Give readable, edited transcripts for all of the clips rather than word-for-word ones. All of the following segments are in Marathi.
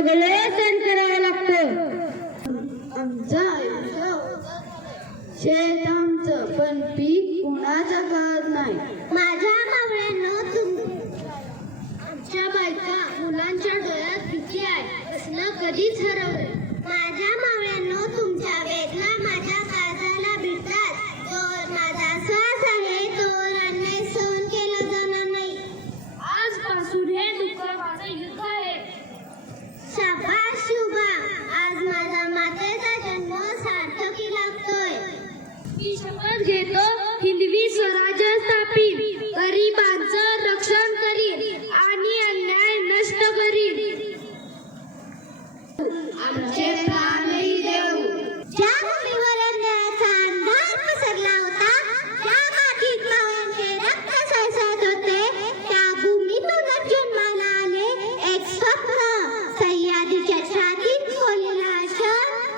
सगळे सण करावं लागतं. शेत आमचं पण पीक कुणाच्या कळत नाही. माझ्या मावळ्यांनो, आमच्या बायका मुलांच्या डोळ्यात भीती आहे असलं कधीच हरवलं. माझ्या मावळ्यांनो, तुमच्या वेदना माझ्या काळजाला भिडतात. जोर माझा श्वास आहे तोवर अन्याय सहन केला जाणार नाही. आजपासून हे दुःख माझं युद्ध आहे. शाबास शुभा, आज माझा मातेचा जन्म सार्थकी लागतोय. मी शपथ घेतो, हिंदवी स्वराज्य स्थापित, गरिबांचं रक्षण करीन आणि अन्याय नष्ट करीन. आमचे प्राणही देऊ. ज्या भूमीवर अन्यायाचा अंधार पसरला होता, त्या मातीत मावळ्यांचे रक्त सळसळत होते, त्या भूमीतूनच जन्माला आले एक स्वप्न. सह्याद्रीच्या छातीत कोरलेलं आशा,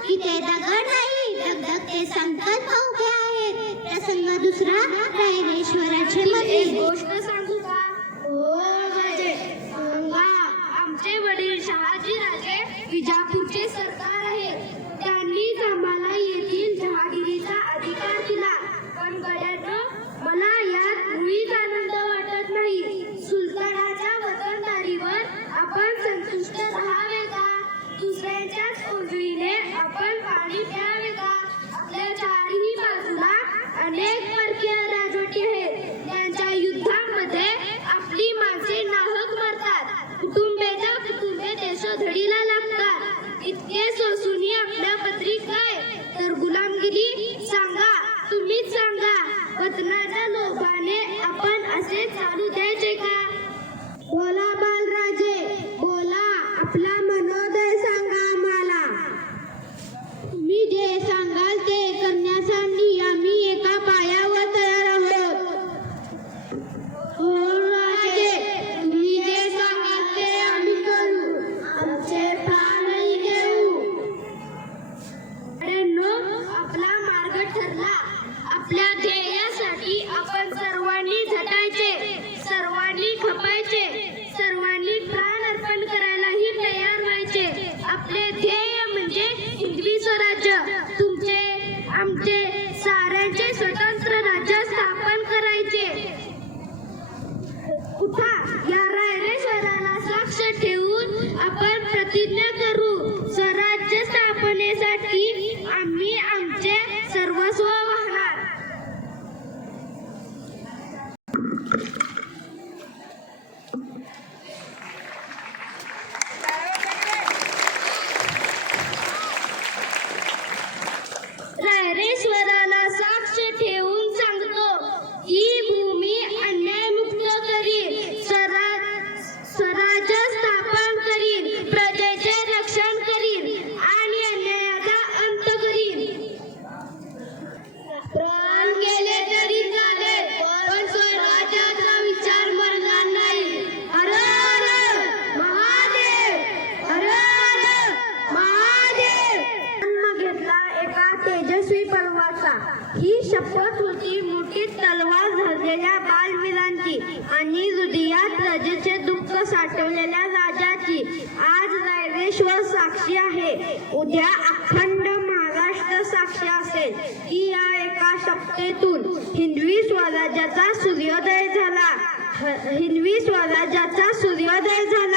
की ते दगड नाही, धगधगते संकल्प उभे आहेत. प्रसंग दुसरा, रायरेश्वराचे मंदिर. एक गोष्ट सांगू का? हो राजे, सांगा. आमचे वडील शहाजी राजे विजापूरचे सरदार आहेत. त्यांनीच आम्हाला येथील जहागिरीचा अधिकार दिला. पण गड्यांनो, मला यात मुळीच आनंद वाटत नाही. सुलतानाच्या वतनदारीवर आपण संतुष्ट राहावे का? दुसऱ्यांच्याच ओंजळीने आपण पाणी प्यावे का? आपल्या चारही बाजूला अनेक परकीय राजवटी आहेत. त्यांच्या युद्धामध्ये आपली माणसे नाहक मरतात. कुटुंबाच्या कुटुंबे देशोधडीला लागतात. इतके सोसूनही आपल्या पत्री काय तर गुलामगिरी. सांगा, तुम्हीच सांगा, वतनाच्या लोभाने आपण असे चालू द्यायचे का? बोला बालराजे, बोला, आपला मनोदय सांगा आम्हाला. तुम्ही जे सांगाल ते करण्यासाठी आम्ही एका पायावर तयार आहोत. हो राजे, तुम्ही जे सांगाल ते आम्ही करू. आमचे प्राणही देऊ. गड्यांनो, आपला मार्ग ठरला. आपल्या ध्येयासाठी आपण सर्वांनी झटायचे, सर्वांनी खपायचे, सर्वांनी प्राण अर्पण करायलाही तयार व्हायचे. आपले ध्येय म्हणजे हिंदवी स्वराज्य. तुमचे, आमचे, साऱ्यांचे स्वतंत्र राज्य स्थापन करायचे. उठा, या रायरेश्वराला साक्ष ठेवून आपण प्रतिज्ञा करू. स्वराज्य स्थापनेसाठी आम्ही आमचे सर्वस्व वाहणार. रायरेश्वराला साक्ष ठेवून सांगतो, ही भूमी अन्यायमुक्त करीन, स्वराज्य स्थापन करीन, प्रजेचे रक्षण करीन आणि अन्यायाचा अंत करीन. प्राण गेले तरी चालेल, पण स्वराज्याचा विचार मरणार नाही. हर हर महादेव, हर हर महादेव. जन्म घेतला एका तेजस्वी पर्वाचा. ही शपथ होती मोठी तलवार धरलेल्या बालवीरांची आणि हृदयात प्रजेचे दुःख साठवलेल्या राजाची. आज रायरेश्वर साक्षी आहे, उद्या अखंड महाराष्ट्र साक्षी असेल की या एका शपथेतून हिंदवी स्वराज्याचा सूर्योदय झाला. हिंदवी स्वराज्याचा सूर्योदय झाला.